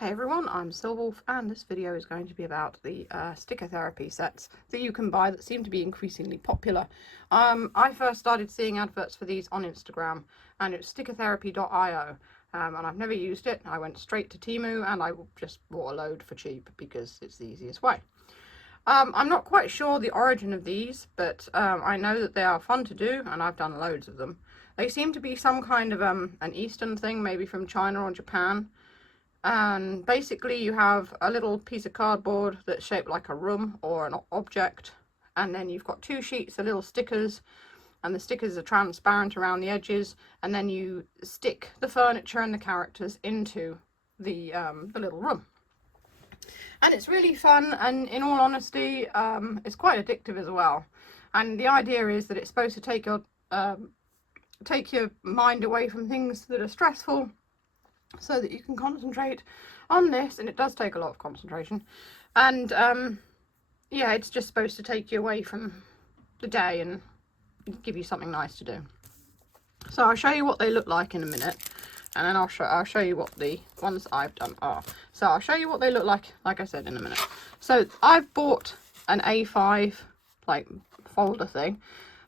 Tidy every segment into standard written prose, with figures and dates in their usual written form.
Hey everyone, I'm Silverwolf and this video is going to be about the sticker therapy sets that you can buy that seem to be increasingly popular. I first started seeing adverts for these on Instagram and it's stickertherapy.io and I've never used it. I went straight to Temu and I just bought a load for cheap because it's the easiest way. I'm not quite sure the origin of these, but I know that they are fun to do and I've done loads of them. They seem to be some kind of an Eastern thing, maybe from China or Japan. And basically you have a little piece of cardboard that's shaped like a room or an object, and then you've got two sheets of little stickers, and the stickers are transparent around the edges, and then you stick the furniture and the characters into the little room. And it's really fun, and in all honesty it's quite addictive as well. And the idea is that it's supposed to take your mind away from things that are stressful, so that you can concentrate on this, and it does take a lot of concentration. And yeah, it's just supposed to take you away from the day and give you something nice to do. So I'll show you what they look like in a minute, and then I'll show you what the ones I've done are. So I'll show you what they look like I said, in a minute. So I've bought an A5 like folder thing,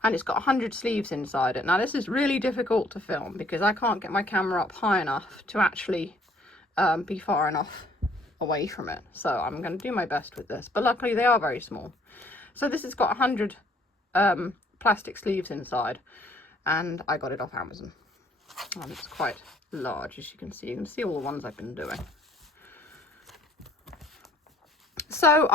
and it's got 100 sleeves inside it. Now this is really difficult to film because I can't get my camera up high enough to actually be far enough away from it. So I'm going to do my best with this, but luckily they are very small. So this has got 100 plastic sleeves inside, and I got it off Amazon. And it's quite large, as you can see. You can see all the ones I've been doing. So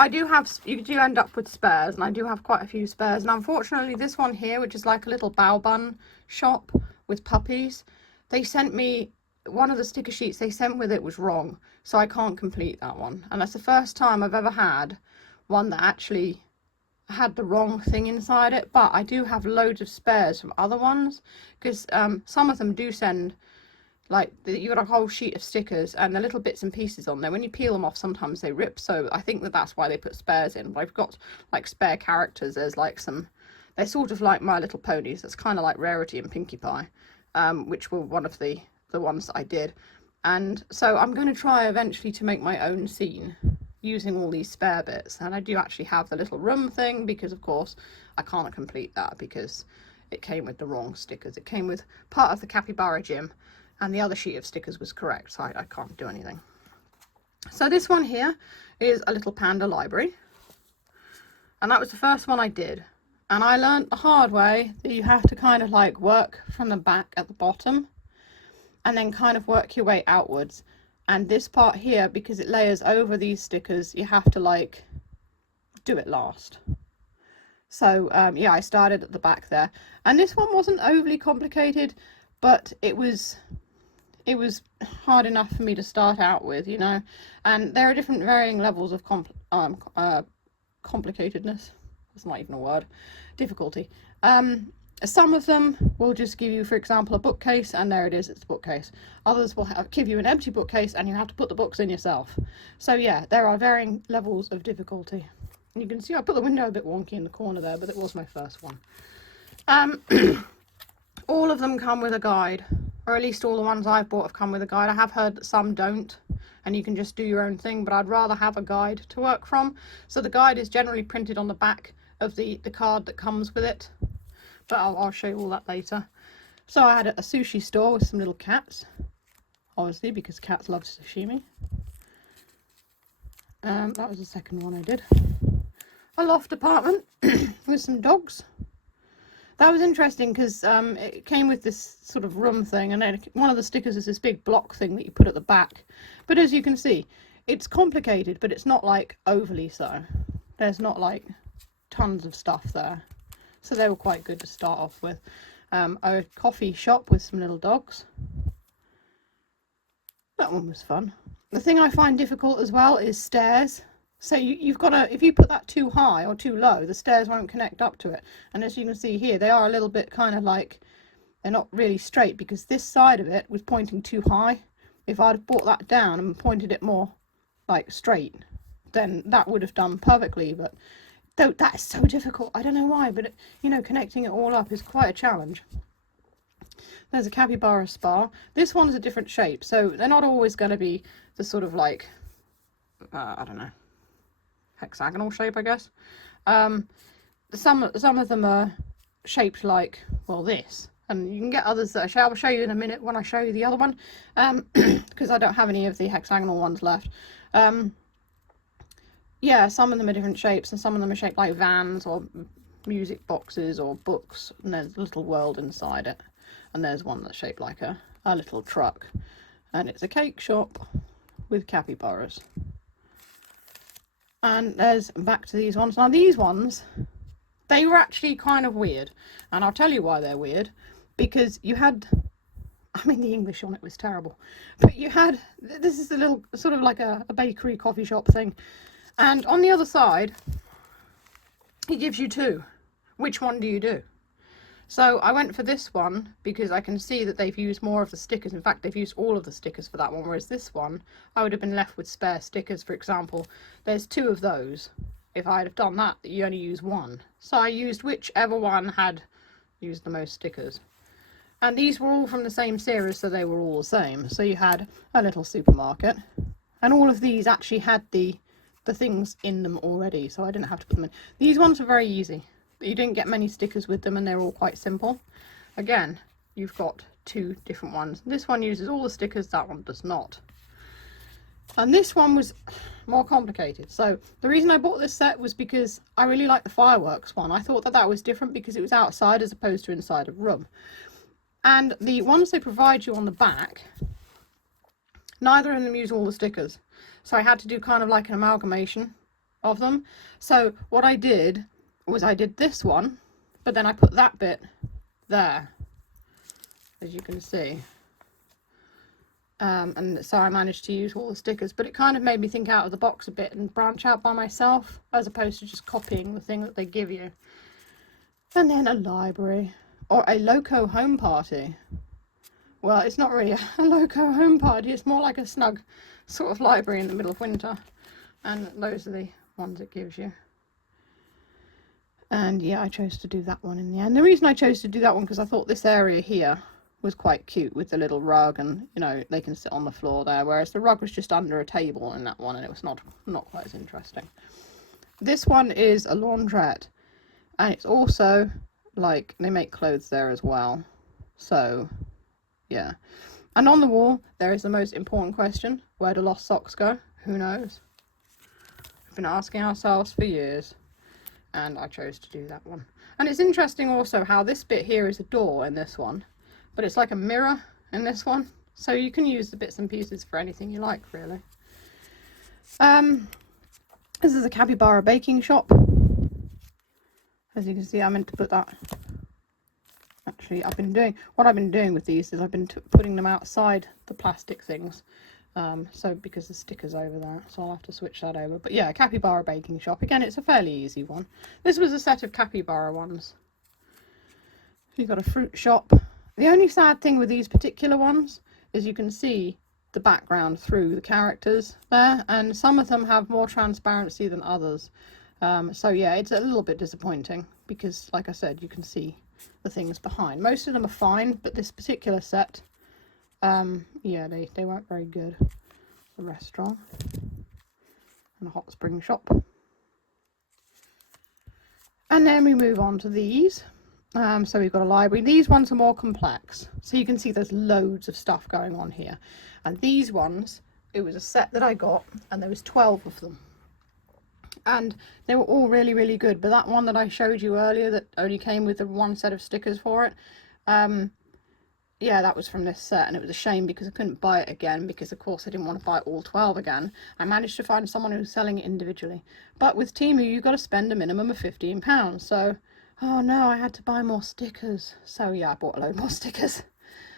you do end up with spares, and I do have quite a few spares, and unfortunately this one here, which is like a little bao bun shop with puppies, they sent me one of the sticker sheets they sent with it was wrong, so I can't complete that one. And that's the first time I've ever had one that actually had the wrong thing inside it. But I do have loads of spares from other ones, because some of them do send, like, you got a whole sheet of stickers and the little bits and pieces on there. When you peel them off, sometimes they rip, so I think that's why they put spares in. But I've got like spare characters. There's like they're sort of like My Little Ponies. That's kind of like Rarity and Pinkie Pie, which were one of the ones that I did. And so I'm going to try eventually to make my own scene using all these spare bits. And I do actually have the little room thing, because of course I can't complete that because it came with the wrong stickers. It came with part of the capybara gym, and the other sheet of stickers was correct, so I can't do anything. So this one here is a little panda library, and that was the first one I did. And I learned the hard way that you have to kind of like work from the back at the bottom and then kind of work your way outwards. And this part here, because it layers over these stickers, you have to like do it last. So yeah, I started at the back there, and this one wasn't overly complicated, but it was hard enough for me to start out with, you know. And there are different varying levels of complicatedness. That's not even a word. Difficulty. Some of them will just give you, for example, a bookcase, and there it is, it's a bookcase. Others will give you an empty bookcase and you have to put the books in yourself. So yeah, there are varying levels of difficulty. And you can see I put the window a bit wonky in the corner there, but it was my first one. All of them come with a guide, or at least all the ones I've bought have come with a guide. I have heard that some don't, and you can just do your own thing, but I'd rather have a guide to work from. So the guide is generally printed on the back of the card that comes with it, but I'll show you all that later. So I had a sushi store with some little cats, obviously because cats love sashimi. That was the second one I did. A loft apartment with some dogs. That was interesting because it came with this sort of room thing, and then one of the stickers is this big block thing that you put at the back. But as you can see, it's complicated, but it's not like overly so. There's not like tons of stuff there. So they were quite good to start off with. A coffee shop with some little dogs. That one was fun. The thing I find difficult as well is stairs. So you've got to, if you put that too high or too low, the stairs won't connect up to it. And as you can see here, they are a little bit kind of like, they're not really straight, because this side of it was pointing too high. If I'd have brought that down and pointed it more like straight, then that would have done perfectly. But that is so difficult. I don't know why, but you know, connecting it all up is quite a challenge. There's a capybara spa. This one's a different shape, so they're not always going to be the sort of like, I don't know, hexagonal shape, I guess. Some of them are shaped like, well, this. And you can get others that I'll show you in a minute when I show you the other one, because I don't have any of the hexagonal ones left. Yeah, some of them are different shapes, and some of them are shaped like vans or music boxes or books, and there's a little world inside it. And there's one that's shaped like a little truck, and it's a cake shop with capybaras. And there's back to these ones. Now these ones, they were actually kind of weird, and I'll tell you why they're weird. Because you had, I mean, the English on it was terrible, but you had, this is a little sort of like a bakery coffee shop thing, and on the other side it gives you two. Which one do you do? So I went for this one because I can see that they've used more of the stickers. In fact, they've used all of the stickers for that one, whereas this one I would have been left with spare stickers. For example, there's two of those. If I'd have done that, you only use one, so I used whichever one had used the most stickers. And these were all from the same series, so they were all the same. So you had a little supermarket, and all of these actually had the things in them already, so I didn't have to put them in. These ones were very easy. You didn't get many stickers with them, and they're all quite simple. Again, you've got two different ones. This one uses all the stickers, that one does not. And this one was more complicated. So the reason I bought this set was because I really liked the fireworks one. I thought that that was different because it was outside as opposed to inside a room. And the ones they provide you on the back, neither of them use all the stickers. So I had to do kind of like an amalgamation of them. So what I did was I did this one, but then I put that bit there, as you can see. And so I managed to use all the stickers, but it kind of made me think out of the box a bit and branch out by myself, as opposed to just copying the thing that they give you. And then a library. Or a loco home party. Well, it's not really a loco home party, it's more like a snug sort of library in the middle of winter. And those are the ones it gives you. And yeah, I chose to do that one in the end. The reason I chose to do that one because I thought this area here was quite cute with the little rug, and you know, they can sit on the floor there, whereas the rug was just under a table in that one, and it was not quite as interesting. This one is a laundrette, and it's also like they make clothes there as well. So yeah, and on the wall there is the most important question: where do lost socks go? Who knows? We've been asking ourselves for years, and I chose to do that one. And it's interesting also how this bit here is a door in this one, but it's like a mirror in this one, so you can use the bits and pieces for anything you like, really. This is a capybara baking shop. As you can see, I meant to put that. Actually, what I've been doing with these is I've been putting them outside the plastic things. So because the sticker's over there, so I'll have to switch that over. But yeah, capybara baking shop. Again, it's a fairly easy one. This was a set of capybara ones. You've got a fruit shop. The only sad thing with these particular ones is you can see the background through the characters there, and some of them have more transparency than others. So yeah, it's a little bit disappointing because, like I said, you can see the things behind. Most of them are fine, but this particular set, yeah, they weren't very good. A restaurant and a hot spring shop. And then we move on to these. So we've got a library. These ones are more complex, so you can see there's loads of stuff going on here. And these ones, it was a set that I got, and there was 12 of them, and they were all really, really good. But that one that I showed you earlier that only came with the one set of stickers for it, yeah, that was from this set, and it was a shame because I couldn't buy it again because, of course, I didn't want to buy all 12 again. I managed to find someone who was selling it individually, but with Temu you've got to spend a minimum of £15, so oh no, I had to buy more stickers. So yeah, I bought a load more stickers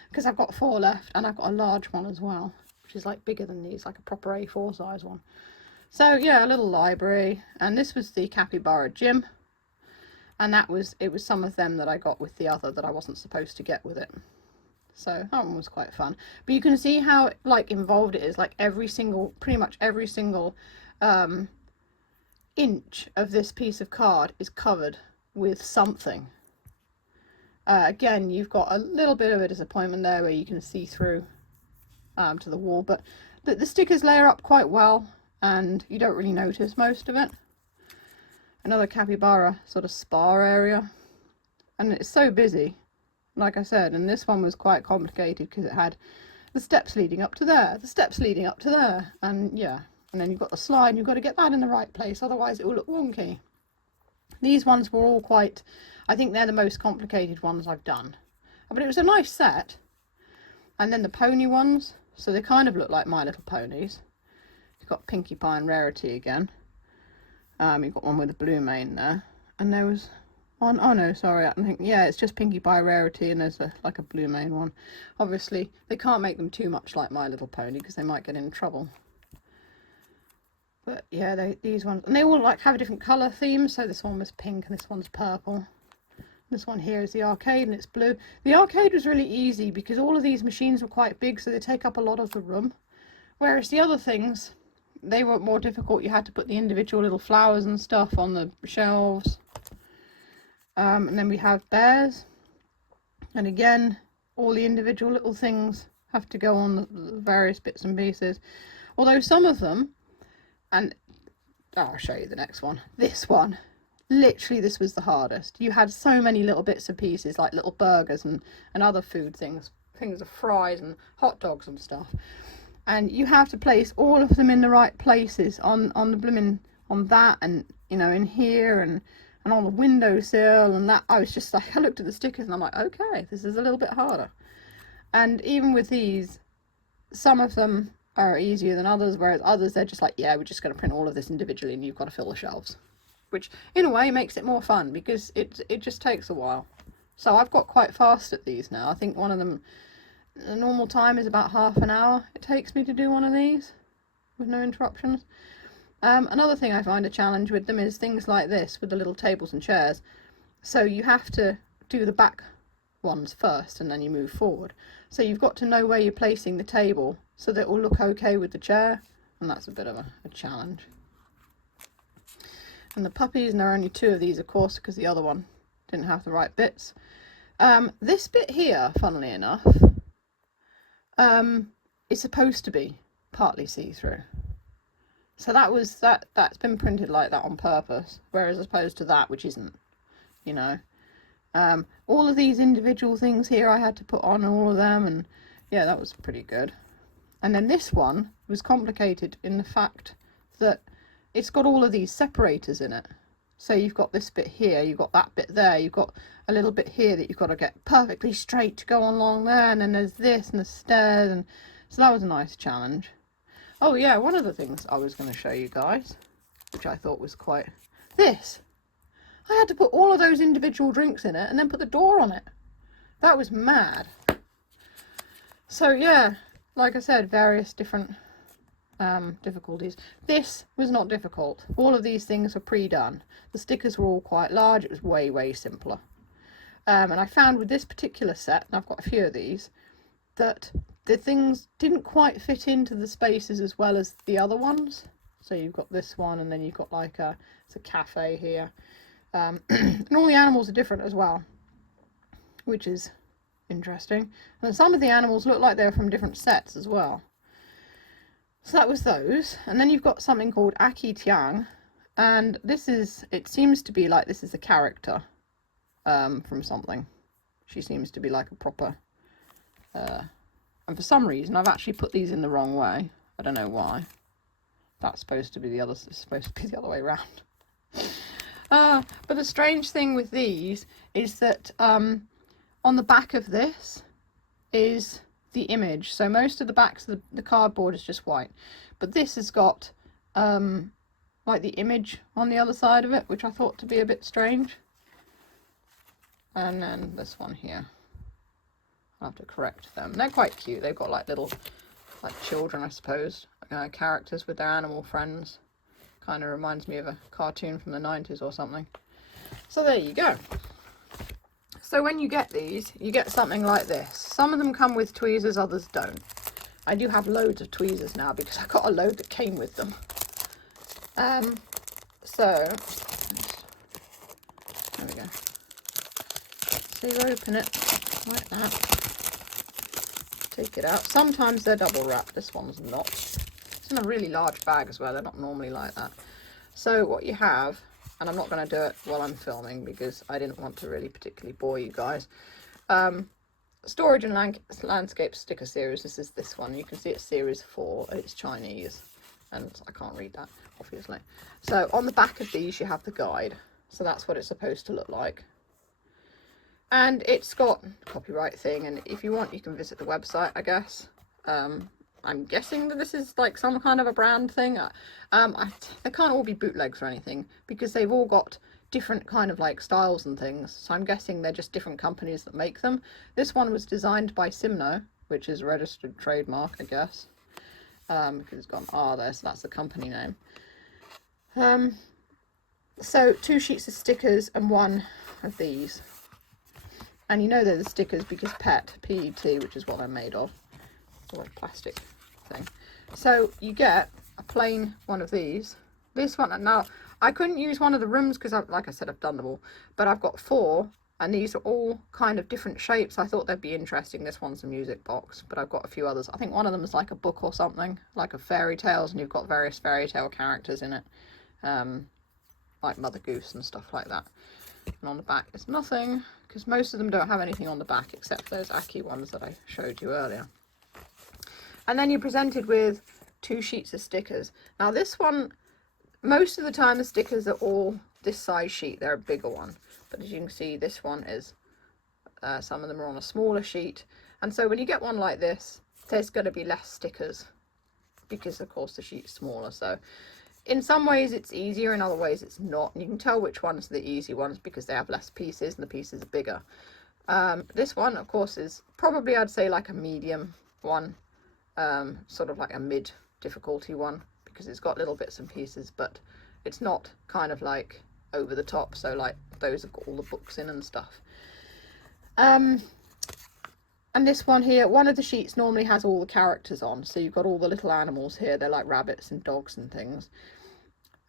because I've got 4 left, and I've got a large one as well, which is like bigger than these, like a proper A4 size one. So yeah, a little library. And this was the capybara gym, and it was some of them that I got with the other that I wasn't supposed to get with it. So that one was quite fun. But you can see how like involved it is. Like pretty much every single inch of this piece of card is covered with something. Again, you've got a little bit of a disappointment there where you can see through to the wall, but the stickers layer up quite well and you don't really notice most of it. Another capybara sort of spa area, and it's so busy, like I said, and this one was quite complicated because it had the steps leading up to there, the steps leading up to there, and yeah, and then you've got the slide and you've got to get that in the right place, otherwise it will look wonky. These ones were all quite, I think they're the most complicated ones I've done, but it was a nice set. And then the pony ones, so they kind of look like My Little Ponies. You've got Pinkie Pie and Rarity again. You've got one with a blue mane there, and there was one, oh no, sorry, I think, yeah, it's just Pinkie Pie, Rarity, and there's like a blue mane one. Obviously, they can't make them too much like My Little Pony because they might get in trouble. But yeah, these ones, and they all like have a different colour theme, so this one was pink and this one's purple. This one here is the arcade and it's blue. The arcade was really easy because all of these machines were quite big, so they take up a lot of the room. Whereas the other things, they were more difficult. You had to put the individual little flowers and stuff on the shelves. And then we have bears. And again, all the individual little things have to go on the various bits and pieces. Although some of them, and I'll show you the next one. This one, literally this was the hardest. You had so many little bits and pieces, like little burgers and other food things of fries and hot dogs and stuff. And you have to place all of them in the right places on the blooming, on that, and you know, in here and on the windowsill and that. I was just like, I looked at the stickers and I'm like, okay, this is a little bit harder. And even with these, some of them are easier than others, whereas others, they're just like, yeah, we're just going to print all of this individually and you've got to fill the shelves. Which in a way makes it more fun because it just takes a while. So I've got quite fast at these now. I think one of them, the normal time is about half an hour it takes me to do one of these with no interruptions. Another thing I find a challenge with them is things like this with the little tables and chairs. So you have to do the back ones first and then you move forward. So you've got to know where you're placing the table so that it will look okay with the chair, and that's a bit of a challenge. And the puppies, and there are only 2 of these of course because the other one didn't have the right bits. This bit here, funnily enough, is supposed to be partly see-through. So that's been printed like that on purpose, whereas as opposed to that, which isn't, you know. All of these individual things here I had to put on all of them, and yeah, that was pretty good. And then this one was complicated in the fact that it's got all of these separators in it. So you've got this bit here, you've got that bit there, you've got a little bit here that you've got to get perfectly straight to go along there, and then there's this and the stairs, and so that was a nice challenge. Oh yeah, one of the things I was going to show you guys, which I thought was quite, this. I had to put all of those individual drinks in it and then put the door on it. That was mad. So yeah, like I said, various different difficulties. This was not difficult. All of these things were pre-done. The stickers were all quite large. It was way simpler. And I found with this particular set, and I've got a few of these, that the things didn't quite fit into the spaces as well as the other ones. So you've got this one, and then you've got like it's a cafe here. And all the animals are different as well, which is interesting. And some of the animals look like they're from different sets as well. So that was those. And then you've got something called Aki Tiang, and this is, it seems to be like this is a character from something. She seems to be like a proper and for some reason I've actually put these in the wrong way. I don't know why. That's supposed to be the other, it's supposed to be the other way around. But the strange thing with these is that on the back of this is the image. So most of the backs of the cardboard is just white, but this has got like the image on the other side of it, which I thought to be a bit strange. And then this one here, I'll have to correct them. They're quite cute. They've got like little, like children, I suppose, characters with their animal friends. Kind of reminds me of a cartoon from the 90s or something. So there you go. So when you get these, you get something like this. Some of them come with tweezers, others don't. I do have loads of tweezers now because I got a load that came with them. So there we go. So you open it like that, take it out. Sometimes they're double wrapped, this one's not. It's in a really large bag as well, they're not normally like that. So what you have, and I'm not going to do it while I'm filming because I didn't want to really particularly bore you guys. Storage and Landscape sticker series, this is this one. You can see it's series 4, it's Chinese, and I can't read that, obviously. So on the back of these you have the guide, so that's what it's supposed to look like. And it's got a copyright thing, and if you want you can visit the website, I guess. I'm guessing that this is like some kind of a brand thing. They can't all be bootlegs or anything because they've all got different kind of like styles and things, so I'm guessing they're just different companies that make them. This one was designed by Simno, which is a registered trademark, I guess, because it's got an R there, so that's the company name. So 2 sheets of stickers and 1 of these, and you know they're the stickers because PET, which is what they're made of, or a plastic thing. So you get a plain one of these. This one, and now I couldn't use one of the rooms because, like I said, I've done them all, but I've got 4, and these are all kind of different shapes. I thought they'd be interesting. This one's a music box, but I've got a few others. I think one of them is like a book or something, like a fairy tales, and you've got various fairy tale characters in it, like Mother Goose and stuff like that. And on the back is nothing, because most of them don't have anything on the back except those Aki ones that I showed you earlier. And then you're presented with 2 sheets of stickers. Now this one, most of the time the stickers are all this size sheet, they're a bigger one, but as you can see this one is, some of them are on a smaller sheet, and so when you get one like this there's going to be less stickers because of course the sheet's smaller. So in some ways it's easier, in other ways it's not, and you can tell which ones are the easy ones because they have less pieces and the pieces are bigger. This one of course is probably, I'd say, like a medium one, sort of like a mid difficulty one, because it's got little bits and pieces, but it's not kind of like over the top, so like those have got all the books in and stuff. And this one here, one of the sheets normally has all the characters on, so you've got all the little animals here, they're like rabbits and dogs and things,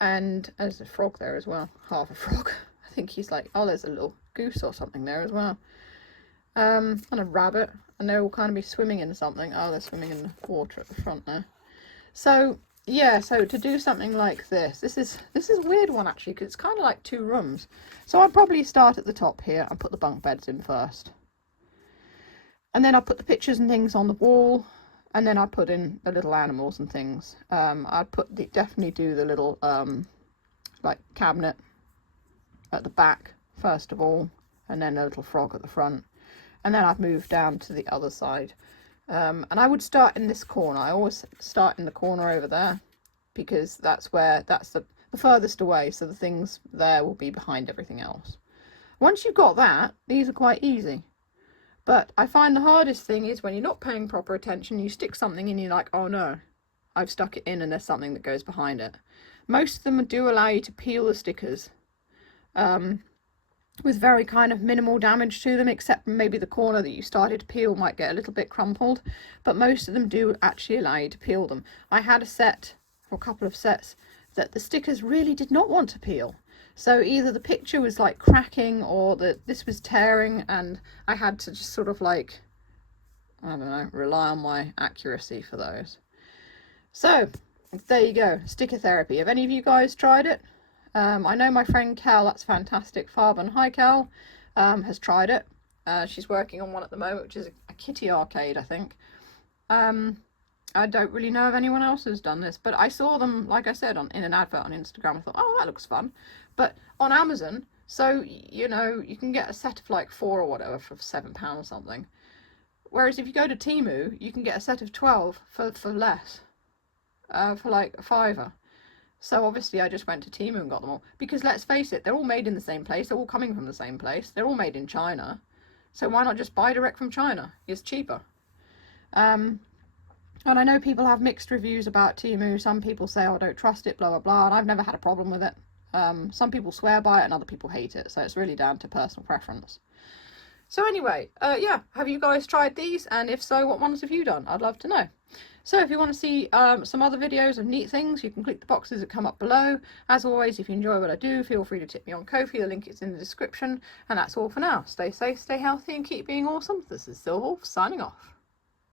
and there's a frog there as well, half a frog. I think he's like, oh, there's a little goose or something there as well, and a rabbit, and they're all kind of be swimming in something. Oh, they're swimming in the water at the front there. So yeah, so to do something like this is a weird one actually, because it's kind of like 2 rooms. So I'll probably start at the top here and put the bunk beds in first, and then I'll put the pictures and things on the wall, and then I'll put in the little animals and things. I'd definitely do the little like cabinet at the back first of all, and then a little frog at the front, and then I'd move down to the other side. And I would start in this corner. I always start in the corner over there because that's the furthest away, so the things there will be behind everything else. Once you've got that, these are quite easy. But I find the hardest thing is when you're not paying proper attention, you stick something in, you're like, oh no, I've stuck it in and there's something that goes behind it. Most of them do allow you to peel the stickers, with very kind of minimal damage to them, except maybe the corner that you started to peel might get a little bit crumpled, but most of them do actually allow you to peel them. I had a set, or a couple of sets, that the stickers really did not want to peel. So either the picture was like cracking or that this was tearing, and I had to just sort of like, I don't know, rely on my accuracy for those. So there you go, sticker therapy. Have any of you guys tried it? I know my friend Kel, that's fantastic, Farben, hi Kel, has tried it. She's working on one at the moment, which is a kitty arcade, I think. I don't really know if anyone else has done this, but I saw them, like I said, in an advert on Instagram. I thought, oh, that looks fun. But on Amazon, so, you know, you can get a set of like 4 or whatever for £7 or something. Whereas if you go to Temu, you can get a set of 12 for less, for like a £5. So obviously I just went to Temu and got them all, because let's face it, they're all made in the same place, they're all coming from the same place, they're all made in China, so why not just buy direct from China? It's cheaper. And I know people have mixed reviews about Temu. Some people say, oh, I don't trust it, blah blah blah, and I've never had a problem with it. Some people swear by it and other people hate it, so it's really down to personal preference. So anyway, yeah, have you guys tried these? And if so, what ones have you done? I'd love to know. So if you want to see some other videos of neat things, you can click the boxes that come up below. As always, if you enjoy what I do, feel free to tip me on Ko-fi. The link is in the description. And that's all for now. Stay safe, stay healthy, and keep being awesome. This is Silverwolf signing off.